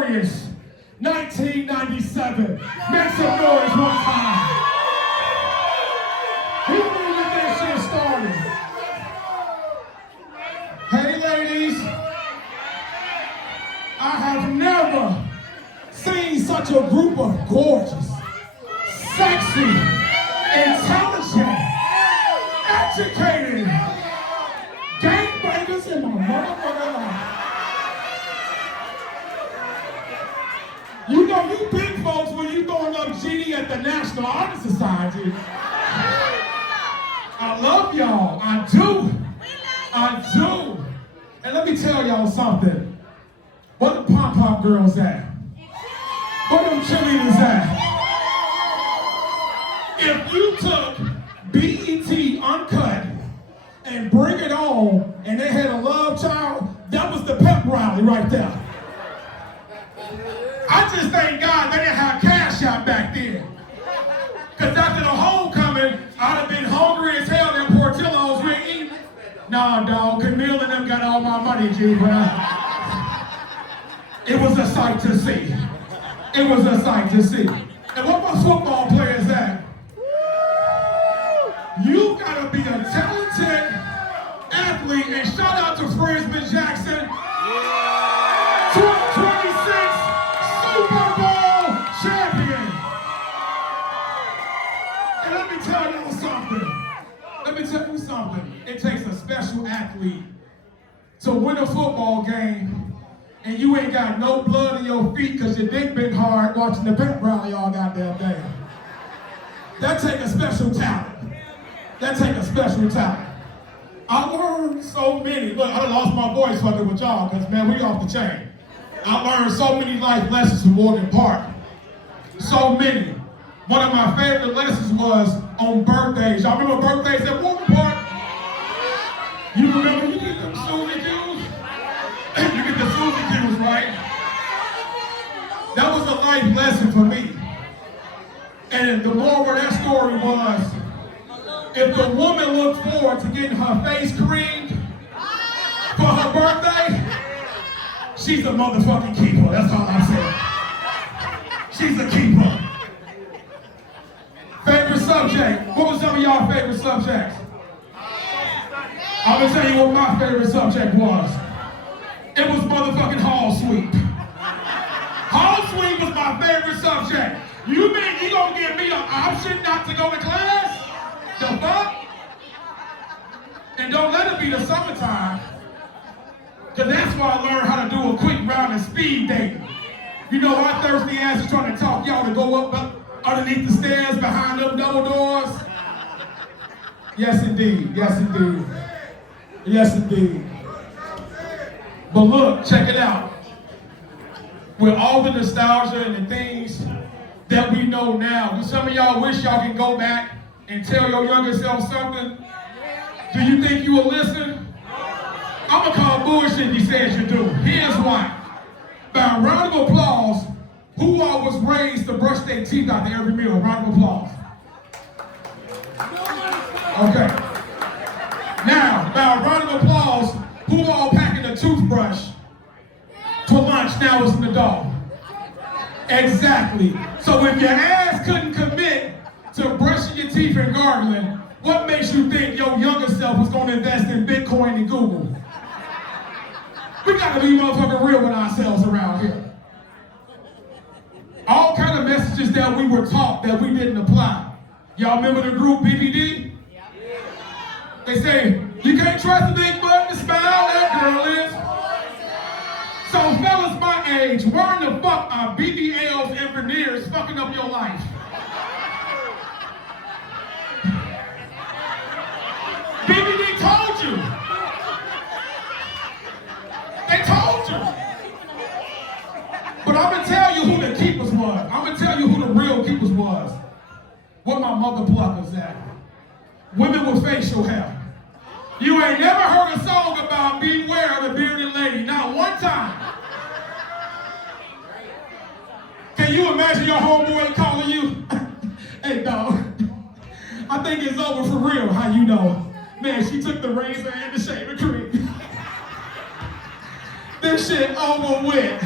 glorious 1997. Make some noise one time. Who knew that this shit started? Hey ladies, I have never seen such a group of gorgeous, sexy, intelligent, educated gangbangers in my motherfucking life. You know, you big folks when you throwing up GD at the National Honor Society. I love y'all. I do. I do. And let me tell y'all something. Where the pom-pom girls at? Where them cheerleaders at? If you took BET Uncut and Bring It On and they had a love child, that was the pep rally right there. I just thank God they didn't have cash out back then. Because after the homecoming, I'd have been hungry as hell in Portillo's we ain't eating. Nah, dog, Camille and them got all my money, G, but it was a sight to see. It was a sight to see. And what my football players at? You gotta be a talented athlete, and shout out to Frisbee Jackson. 2026 Super Bowl champion. And let me tell you something. It takes a special athlete to win a football game, and you ain't got no blood in your feet because your dick been hard watching the pep rally all goddamn day. That take a special talent. I learned so many. Look, I done lost my voice fucking with y'all because, man, we off the chain. I learned so many life lessons from Morgan Park. So many. One of my favorite lessons was on birthdays. Y'all remember birthdays at Morgan Park? You remember you get them Suzy Q's? You get the Suzy Q's, right? That was a life lesson for me. And the moral of that story was, if the woman looked forward to getting her face creamed for her birthday, she's a motherfucking keeper. That's all I said. She's a keeper. Favorite subject. What was some of y'all favorite subjects? I'm gonna tell you what my favorite subject was. It was motherfucking hall sweep. Hall sweep was my favorite subject. You mean you gonna give me an option not to go to class? The fuck? And don't let it be the summertime. Cause that's why I learned how to do a quick round of speed dating. You know our thirsty ass is trying to talk y'all to go up underneath the stairs behind them double doors. Yes indeed, yes indeed. Yes indeed. But look, check it out. With all the nostalgia and the things that we know now, do some of y'all wish y'all can go back and tell your younger self something? Do you think you will listen? I'm gonna call bullshit if he says you do. Here's why. By a round of applause, who all was raised to brush their teeth after every meal? Round of applause. Okay. Now, by a round of applause, who all packing a toothbrush to lunch now as an adult? Exactly. So if your ass couldn't commit to brushing your teeth and gargling, what makes you think your younger self was going to invest in Bitcoin and Google? We got to be motherfucking real with ourselves around here. All kind of messages that we were taught that we didn't apply. Y'all remember the group BBD? They say, you can't trust a big butt to smile, that girl is. So fellas my age, where in the fuck are BBLs and veneers fucking up your life? BBD told you. They told you. But I'm gonna tell you who the keepers was. I'm gonna tell you who the real keepers was. Where my mother pluckers at? Women with facial hair. You ain't never heard a song about beware of the bearded lady, not one time. Can you imagine your homeboy calling you? Hey dog, I think it's over for real. How you know? Man, she took the razor and the shaving cream. This shit over with.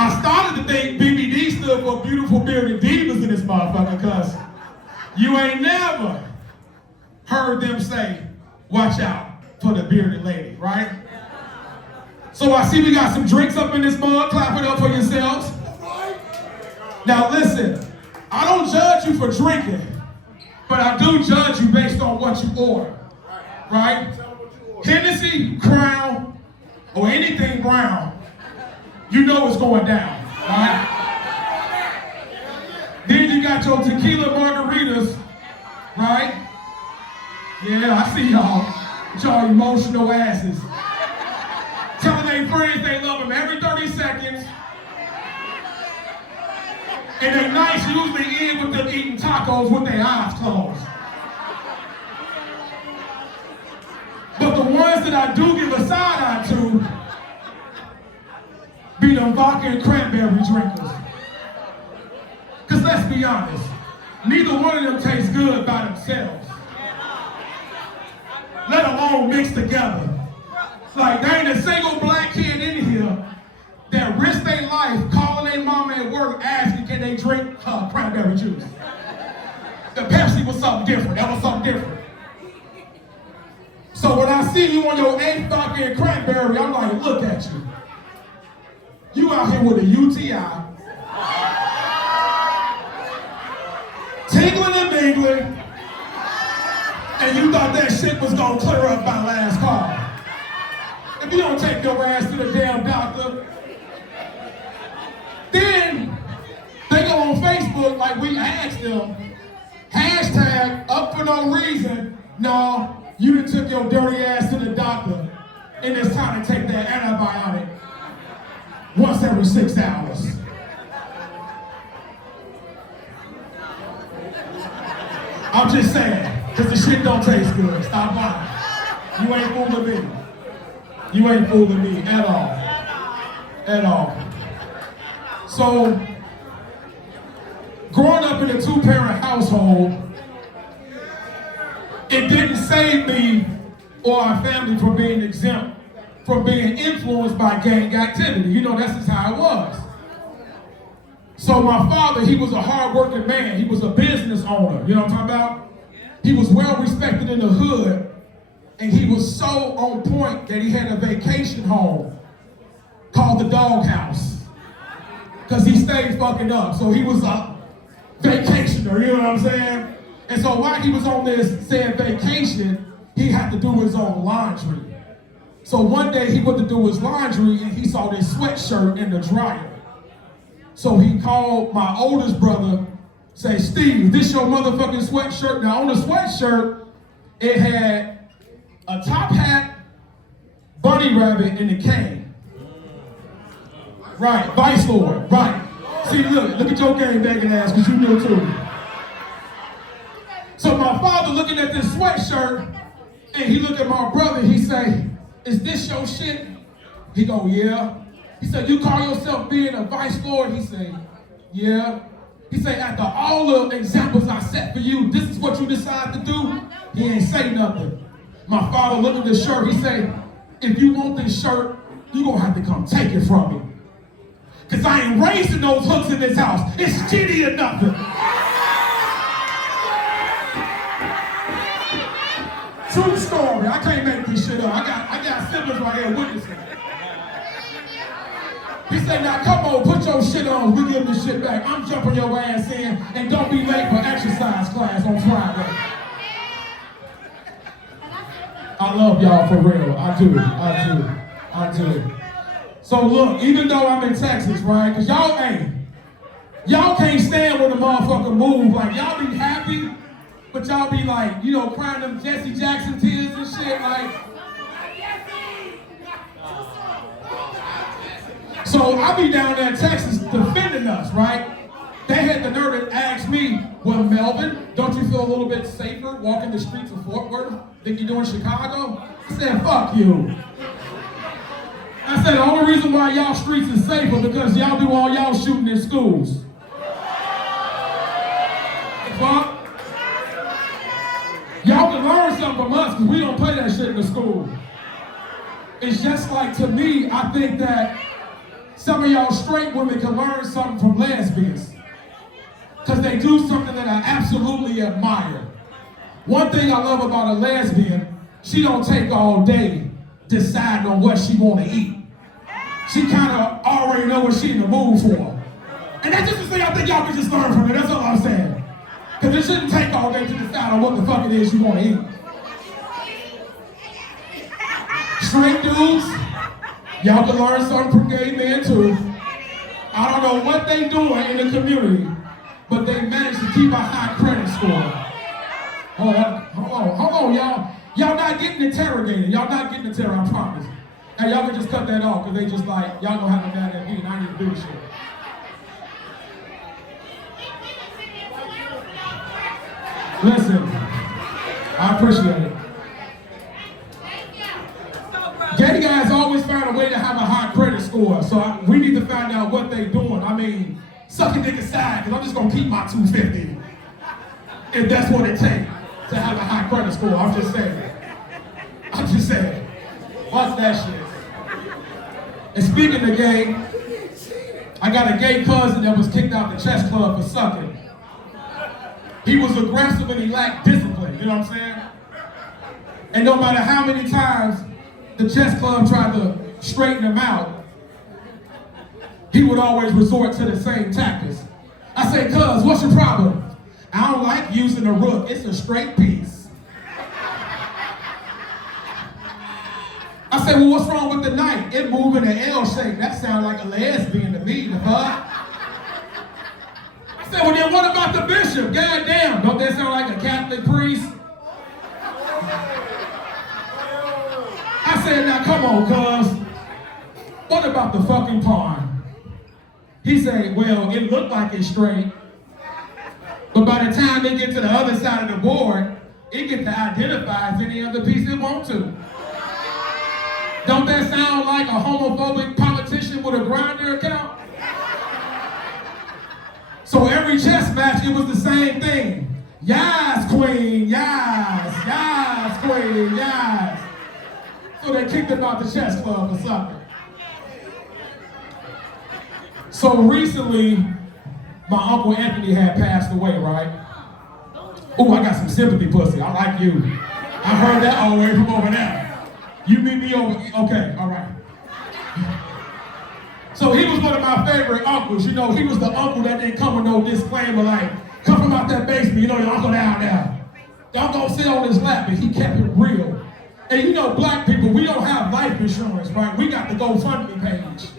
I started to think BBD stood for Beautiful Bearded Divas in this motherfucker, because you ain't never heard them say, watch out for the bearded lady, right? So I see we got some drinks up in this mug. Clap it up for yourselves. Now listen, I don't judge you for drinking, but I do judge you based on what you order, right? Hennessy, Crown, or anything brown, you know it's going down, right? Then you got your tequila margaritas, right? Yeah, I see y'all with y'all emotional asses. Telling their friends they love them every 30 seconds. And they nights usually end with them eating tacos with their eyes closed. But the ones that I do give a side eye to be them vodka and cranberry drinkers. Because let's be honest, neither one of them tastes good by themselves, let alone mixed together. Like, there ain't a single black kid in here that risked their life calling their mama at work asking can they drink cranberry juice. The Pepsi was something different. That was something different. So when I see you on your 8th vodka and cranberry, I'm like, look at you. You out here with a UTI, tingling and mingling, and you thought that shit was gonna clear up by last call. If you don't take your ass to the damn doctor, then they go on Facebook like we asked them, hashtag up for no reason. No, you done took your dirty ass to the doctor, and it's time to take that antibiotic once every 6 hours. I'm just saying, because the shit don't taste good. Stop lying. You ain't fooling me. You ain't fooling me at all. At all. So, growing up in a 2-parent household, it didn't save me or our family from being exempt from being influenced by gang activity. You know, that's just how it was. So my father, he was a hard-working man. He was a business owner. You know what I'm talking about? He was well-respected in the hood, and he was so on point that he had a vacation home called the Doghouse, because he stayed fucking up. So he was a vacationer, you know what I'm saying? And so while he was on this said vacation, he had to do his own laundry. So one day he went to do his laundry and he saw this sweatshirt in the dryer. So he called my oldest brother, say, Steve, this your motherfucking sweatshirt? Now on the sweatshirt, it had a top hat, bunny rabbit, and a cane. Right, Vice Lord, right. See, look at your game begging ass, because you knew too. So my father looking at this sweatshirt, and he looked at my brother, he say, is this your shit? He go, yeah. He said, you call yourself being a Vice Lord? He said, yeah. He said, after all the examples I set for you, this is what you decide to do? He ain't say nothing. My father looked at the shirt, he said, if you want this shirt, you gonna have to come take it from me. Cause I ain't raising those hooks in this house. It's shitty or nothing. True story, I can't make this shit up. I got siblings right here witnessing. He said, now come on, put your shit on, we give this shit back. I'm jumping your ass in, and don't be late for exercise class on Friday. I love y'all for real, I do. So look, even though I'm in Texas, right, because y'all can't stand when the motherfucker move. Like, y'all be happy, but y'all be like, you know, crying them Jesse Jackson tears and shit, like. So I be down there in Texas defending us, right? They had the nerve to ask me, well, Melvin, don't you feel a little bit safer walking the streets of Fort Worth than you do in Chicago? I said, fuck you. I said, the only reason why y'all streets is safer because y'all do all y'all shooting in schools. Fuck. Y'all can learn something from us because we don't play that shit in the school. It's just like, to me, I think that some of y'all straight women can learn something from lesbians. Because they do something that I absolutely admire. One thing I love about a lesbian, she don't take all day deciding on what she want to eat. She kind of already know what she in the mood for. And that's just to say I think y'all can just learn from it. That's all I'm saying. Because it shouldn't take all day to decide on what the fuck it is you want to eat. Straight dudes, y'all can learn something from gay men too. I don't know what they doing in the community, but they managed to keep a high credit score. Hold on, y'all. Y'all not getting interrogated. Y'all not getting interrogated, I promise. Hey, y'all can just cut that off, because they just like, y'all gonna have to mad at me, and I need to do this shit. Listen, I appreciate it. Gay guys always find a way to have a high credit score, so we need to find out what they doing. I mean, suck a dick aside, because I'm just going to keep my 250 if that's what it takes to have a high credit score. I'm just saying. Watch that shit. And speaking of gay, I got a gay cousin that was kicked out the chess club for sucking. He was aggressive and he lacked discipline, you know what I'm saying? And no matter how many times the chess club tried to straighten him out, he would always resort to the same tactics. I say, cuz, what's your problem? I don't like using a rook, it's a straight piece. I say, well, what's wrong with the knight? It moving an L shape, that sounds like a lesbian to me, the fuck? I said, well then what about the bishop? God damn, don't that sound like a Catholic priest? I said, now come on, cuz. What about the fucking pawn? He said, well, it looked like it's straight. But by the time they get to the other side of the board, it gets to identify as any other piece it wants to. Don't that sound like a homophobic politician with a Grindr account? So every chess match, it was the same thing. Yes, queen, yes, yes, queen, yes. So they kicked him out the chess club or something. So recently, my Uncle Anthony had passed away, right? Oh, I got some sympathy pussy, I like you. I heard that all the way from over there. You meet me over, okay, all right. So he was one of my favorite uncles. You know, he was the uncle that didn't come with no disclaimer like, come from out that basement, you know, your uncle down there. Don't go sit on his lap, and he kept it real. And you know, black people, we don't have life insurance, right? We got the GoFundMe page.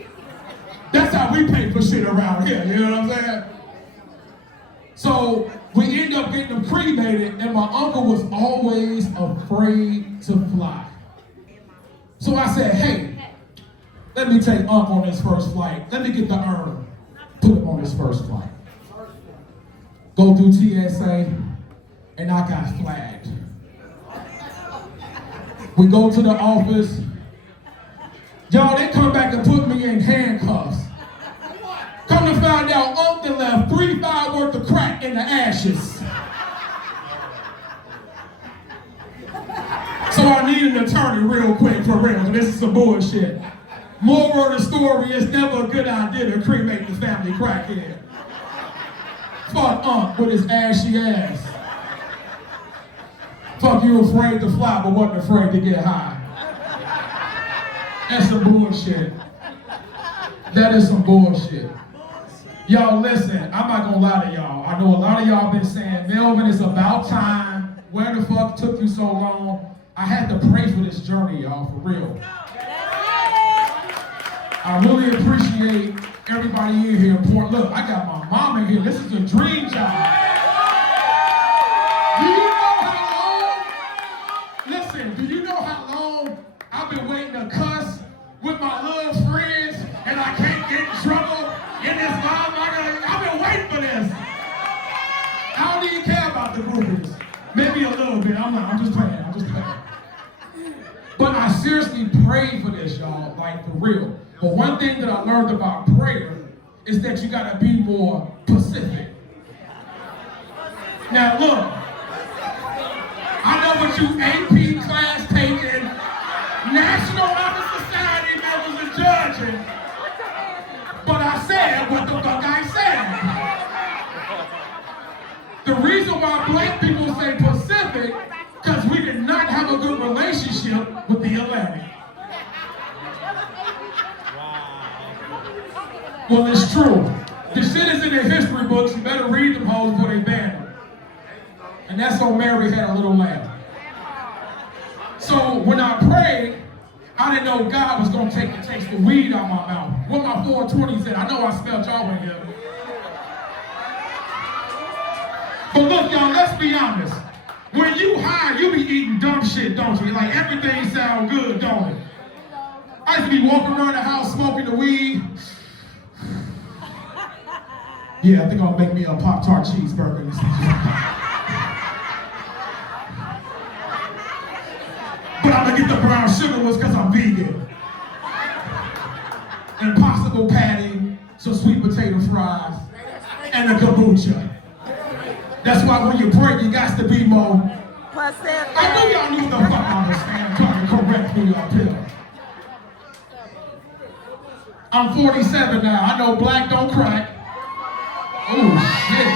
That's how we pay for shit around here, you know what I'm saying? So we end up getting them cremated, and my uncle was always afraid to fly. So I said, hey, let me take Unc on his first flight. Let me get the urn, put him on his first flight. Go through TSA, and I got flagged. We go to the office. Y'all, they come back and put me in handcuffs. Come to find out, Unc done left 3-5 worth of crack in the ashes. So I need an attorney real quick, for real, and this is some bullshit. Moral of the story, it's never a good idea to cremate the family crackhead. Fuck Unc with his ashy ass. Fuck you afraid to fly but wasn't afraid to get high. That's some bullshit. That is some bullshit. Y'all listen, I'm not gonna lie to y'all. I know a lot of y'all been saying, Melvin, it's about time. Where the fuck took you so long? I had to pray for this journey, y'all, for real. I really appreciate everybody in here. Look, I got my mom in here. This is a dream job. Do you know how long? Listen, do you know how long I've been waiting to cuss with my little friends and I can't get in trouble in this life? I've been waiting for this. I don't even care about the groupies. Maybe a little bit. I'm just playing. But I seriously prayed for this, y'all, like for real. But one thing that I learned about prayer is that you gotta be more specific. Now look, I know what you AP class taking, National Honor Society members and judging. The reason why black people say Pacific, because we did not have a good relationship with the Atlantic. Well, it's true. The shit is in the history books. You better read them hoes before they ban them. And that's how Mary had a little lamb. So when I prayed, I didn't know God was going to take the taste of weed out my mouth. What my 420 said, I know I smelled y'all in here. But look, y'all, let's be honest. When you high, you be eating dumb shit, don't you? Like, everything sound good, don't it? I used to be walking around the house smoking the weed. Yeah, I think I'll make me a Pop-Tart cheeseburger. But I'm gonna get the brown sugar ones because I'm vegan. Impossible patty, some sweet potato fries, and a kombucha. That's why when you pray, you got to be more. I know y'all knew the fuck I was saying, trying to correct me up here. I'm 47 now. I know black don't crack. Oh shit.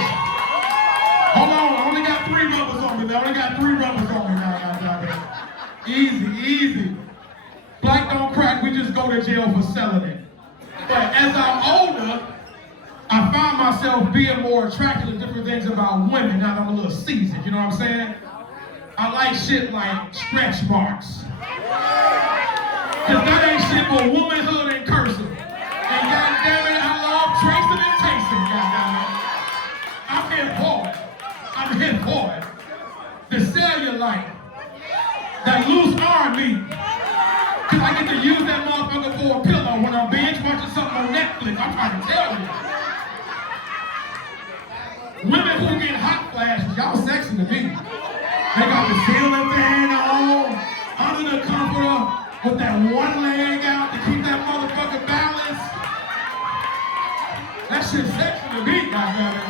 Hold on, I only got 3 rubbers on me. I only got 3 rubbers on me now. Easy, easy. Black don't crack, we just go to jail for selling it. But as I'm older, I find myself being more attracted to different things about women now that I'm a little seasoned, you know what I'm saying? I like shit like stretch marks. Cause that ain't shit but womanhood and cursive. And goddamn it, I love tracing and tasting, goddamn it. I'm here for it. I'm here for it. The cellulite. That loose arm meat. Cause I get to use that motherfucker for a pillow when I'm binge watching something on Netflix. I'm trying to tell you. Women who get hot flashes, y'all sexy to me. They got the ceiling fan on, under the comforter, with that one leg out to keep that motherfucker balanced. That shit's sexy to me, goddammit.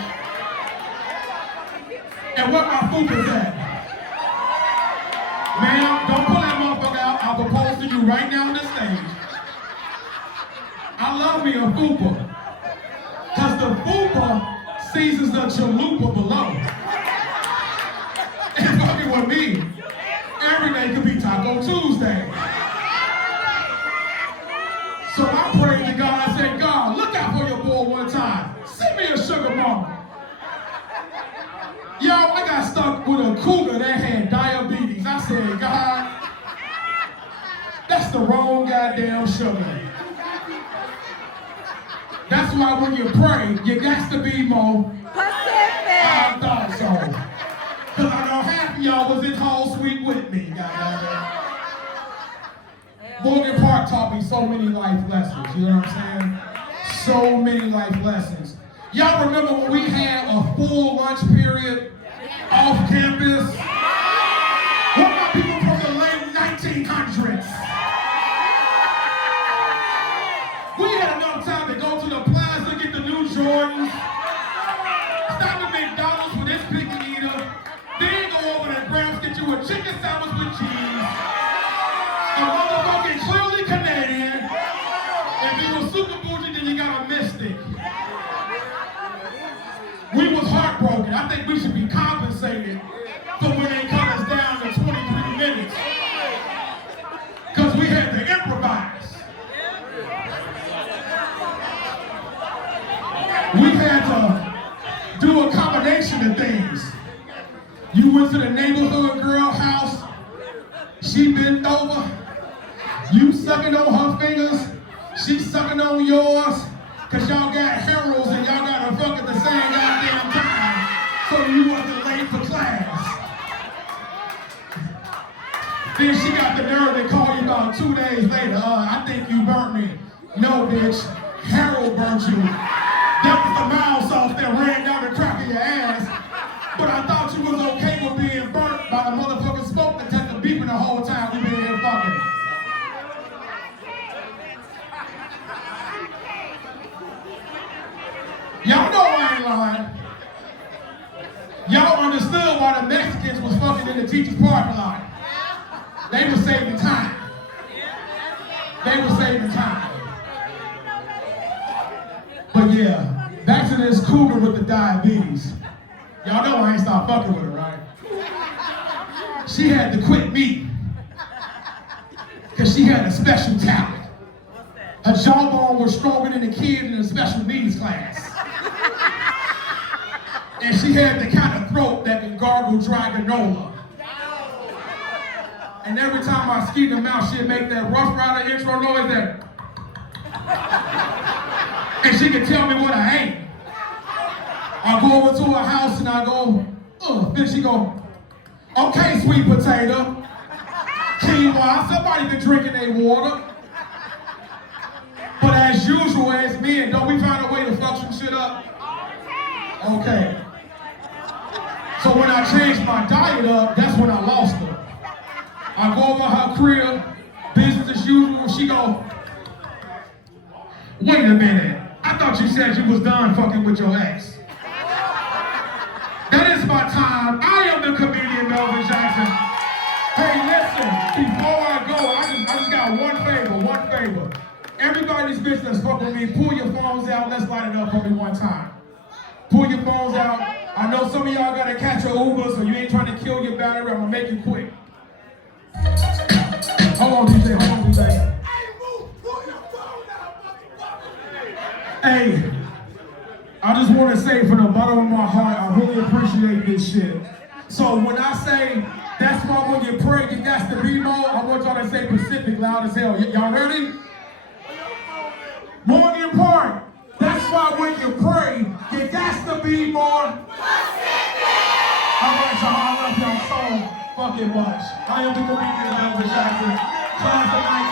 And what my fupa's at? Ma'am, don't pull that motherfucker out. I'll propose to you right now on this stage. I love me a fupa. Cause the fupa seasons the chalupa below. And fucking with me, every day could be Taco Tuesday. So I prayed to God, I said, God, look out for your boy one time. Send me a sugar mama. Yo, I got stuck with a cougar that had diabetes. I said, God, that's the wrong goddamn sugar. That's why when you pray, you got to be more Pacific. I thought so. Because I know half of y'all was in Hall Suite with me, goddamn. Morgan Park taught me so many life lessons, you know what I'm saying? So many life lessons. Y'all remember when we had a full lunch period off campus? What about people from the late 1900s? We had enough time to go to the plaza, get the new Jordans, stop at McDonald's for this picky eater, then go over to Gramps, get you a chicken sandwich with cheese, a motherfucking clearly Canadian. If you were super bougie, then you got a mystic. We was heartbroken. I think we should be compensated for when they cut us down to 23 minutes. Because we had to improvise. We had to do a combination of things. You went to the neighborhood girl house, she bent over, you sucking on her fingers, she sucking on yours, cause y'all got heralds and y'all got to fuck at the same goddamn time, so you wasn't late for class. Then she got the nerve to call you about 2 days later, I think you burnt me. No, bitch, Harold burnt you. That was the mouse sauce that ran down the crack of your ass. But I thought you was okay with being burnt by the motherfucking smoke detector beeping the whole time we been here fucking. Y'all know I ain't lying. Y'all understood why the Mexicans was fucking in the teacher's parking lot. They were saving time. They were saving time. But yeah, back to this cougar with the diabetes. Y'all Y'all know I ain't stopped fucking with her, right? She had to quit me. Because she had a special talent. Her jawbone was stronger than the kid in the special needs class. And she had the kind of throat that can gargle dry granola. And every time I ski in the mouth, she'd make that Rough Rider intro noise that. And she could tell me what I ain't. I go over to her house and I go, ugh. Then she go, okay, sweet potato. Quinoa, somebody been drinking their water. But as usual, as men, don't we find a way to fuck some shit up? Okay. So when I changed my diet up, that's when I lost her. I go over her crib, business as usual. She go, wait a minute. I thought you said you was done fucking with your ex. That is my time. I am the comedian Melvin Jackson. Hey, listen, before I go, I just got one favor. Everybody's business fuck with me. Pull your phones out. Let's light it up for me one time. Pull your phones out. I know some of y'all gotta catch an Uber, so you ain't trying to kill your battery. I'm gonna make it quick. Hold on, DJ. Hey, I just want to say from the bottom of my heart, I really appreciate this shit. So when I say, that's why when you pray, you got to be more, I want y'all to say Pacific loud as hell. Y'all ready? More important, that's why when you pray, you got to be more Pacific. All right, y'all, I love y'all so fucking much. I am the comedian Melvin Jackson. Class of